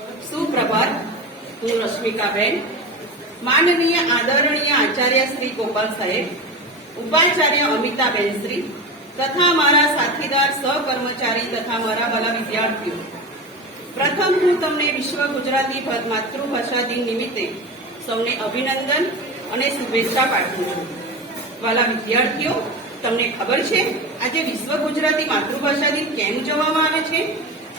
સુપ્રભાત. હું રશ્મિકાબેન, માનનીય આદરણીય આચાર્ય શ્રી ગોપાલ સાહેબ, ઉપાચાર્ય અમિતાબેન શ્રી તથા મારા સાથીદાર સહકર્મચારી તથા મારા વાલા વિદ્યાર્થીઓ, પ્રથમ હું તમને વિશ્વ ગુજરાતી માતૃભાષા દિન નિમિત્તે સૌને અભિનંદન અને શુભેચ્છા પાઠવું છું. વાલા વિદ્યાર્થીઓ, તમને ખબર છે આજે વિશ્વ ગુજરાતી માતૃભાષા દિન કેમ ઉજવવામાં આવે છે?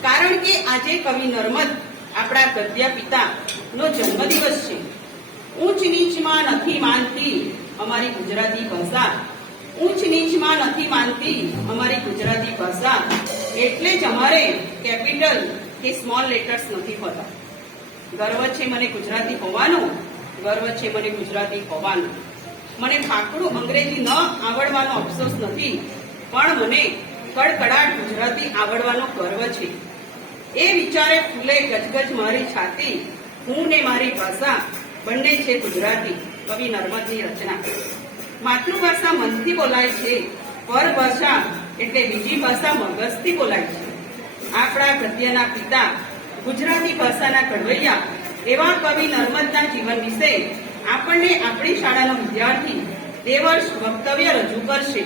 કારણ કે આજે કવિ નર્મદ આપણા ગદ્ય પિતા નો જન્મદિવસ છે. ઊંચ નીચમાં નથી માનતી અમારી ગુજરાતી ભાષા, ઊંચ નીચમાં નથી માનતી અમારી ગુજરાતી ભાષા. એટલે જ અમારે કેપિટલ કે સ્મોલ લેટર્સ નથી હોતા. ગર્વ છે મને ગુજરાતી હોવાનો, ગર્વ છે મને ગુજરાતી હોવાનો. મને ફાકડું અંગ્રેજી ન આવડવાનો અફસોસ નથી, પણ મને કડકડાટ ગુજરાતી આવડવાનો ગર્વ છે. એ વિચારે ફૂલે ગજગજ મારી છાતી, હું ને મારી ભાષા બંને છે ગુજરાતી. કવિ નર્મદની રચના. માતૃભાષા મનથી બોલાય છે, પરભાષા એટલે બીજી ભાષા મગજથી બોલાય છે. આપણા ગદ્યના પિતા, ગુજરાતી ભાષાના ઘડવૈયા એવા કવિ નર્મદના જીવન વિશે આપણને આપણી શાળાનો વિદ્યાર્થી દેવર્ષ વક્તવ્ય રજૂ કરશે.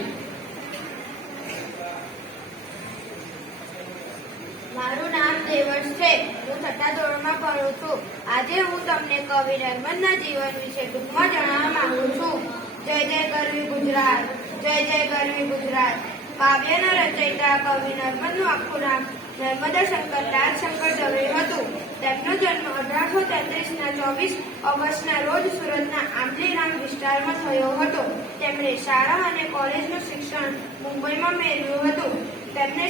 મારું નામ દેવર્ષ છે. હું 6થા ધોરણમાં ભણું છું. આજે હું તમને કવિ નર્મદના જીવન વિશે ટૂંકમાં જણાવવા માંગુ છું. જય જય ગરવી ગુજરાત, જય જય ગરવી ગુજરાત. કાવ્યના રચયિતા કવિ નર્મદનું આખું નામ નર્મદા શંકર લાલ શંકર દવે હતું. તેમનો જન્મ 1833ના 24 ઓગસ્ટના રોજ સુરતના આંબલીરામ વિસ્તારમાં થયો હતો. તેમણે શાળા અને કોલેજનું શિક્ષણ મુંબઈમાં મેળવ્યું હતું. તેમને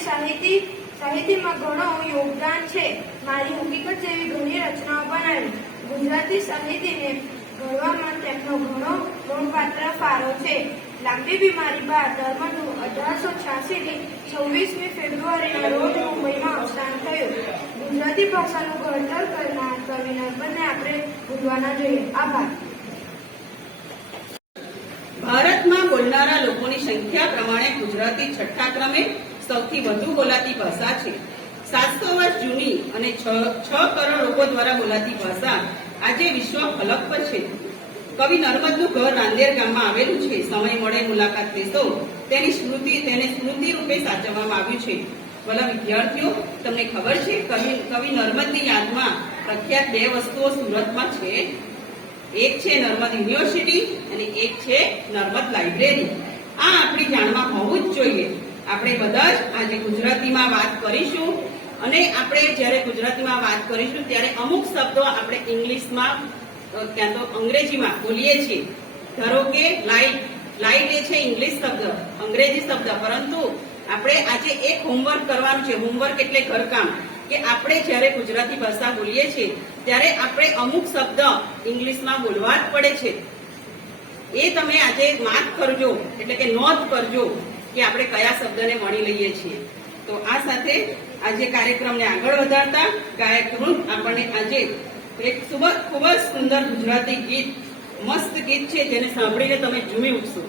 સાહિત્યમાં ઘણું યોગદાન છે. મારી હકીકત જેવી ઘણી રચનાઓ બનાવી. ગુજરાતી સાહિત્યને ઘડવામાં તેમનો ઘણો નોંધપાત્ર ફાળો છે. લાંબી બીમારી બાદ નર્મદનું 1886ની 26મી ફેબ્રુઆરીના રોજ મુંબઈમાં અવસાન થયું. ગુજરાતી ભાષાનું ઘડતર કરનાર કવિ નર્મદને આપણે ભૂલવા ના જોઈએ. આભાર. ભારતમાં બોલનારા લોકોની સંખ્યા પ્રમાણે ગુજરાતી 6થા ક્રમે સૌથી વધુ બોલાતી ભાષા છે. 700 વર્ષ જૂની અને 6 કરોડ લોકો દ્વારા બોલાતી ભાષા આજે વિશ્વ ફલક પર છે. કવિ નર્મદનું ઘર રાંદેર ગામમાં આવેલું છે. સમય મળે મુલાકાત લેશો. તેને સ્મૃતિ રૂપે સાચવવામાં આવ્યું છે. ભલા વિદ્યાર્થીઓ, તમને ખબર છે કવિ નર્મદની યાદમાં પ્રખ્યાત 2 વસ્તુઓ સુરતમાં છે. એક છે નર્મદ યુનિવર્સિટી અને એક છે નર્મદ લાઇબ્રેરી. આ આપણી જાણમાં હોવું જ જોઈએ. આપણે બધા જ આજે ગુજરાતીમાં વાત કરીશું અને આપણે જ્યારે ગુજરાતીમાં વાત કરીશું ત્યારે અમુક શબ્દો આપણે ઇંગ્લિશમાં ત્યાં તો અંગ્રેજીમાં બોલીએ છીએ. ધારો કે લાઇટ એ છે ઇંગ્લિશ શબ્દ, અંગ્રેજી શબ્દ. પરંતુ આપણે આજે એક હોમવર્ક કરવાનું છે. હોમવર્ક એટલે ઘરકામ. કે આપણે જ્યારે ગુજરાતી ભાષા બોલીએ છીએ ત્યારે આપણે અમુક શબ્દ ઇંગ્લિશમાં બોલવા જ પડે છે. એ તમે આજે માર્ક કરજો, એટલે કે નોંધ કરજો કે આપણે કયા શબ્દને મળી લઈએ છીએ. તો આ સાથે આજે કાર્યક્રમને આગળ વધારતા ગાયક વૃંદ આપણને આજે એક ખૂબ જ સુંદર ગુજરાતી ગીત, મસ્ત ગીત છે જેને સાંભળીને તમે ઝૂમી ઉઠશો.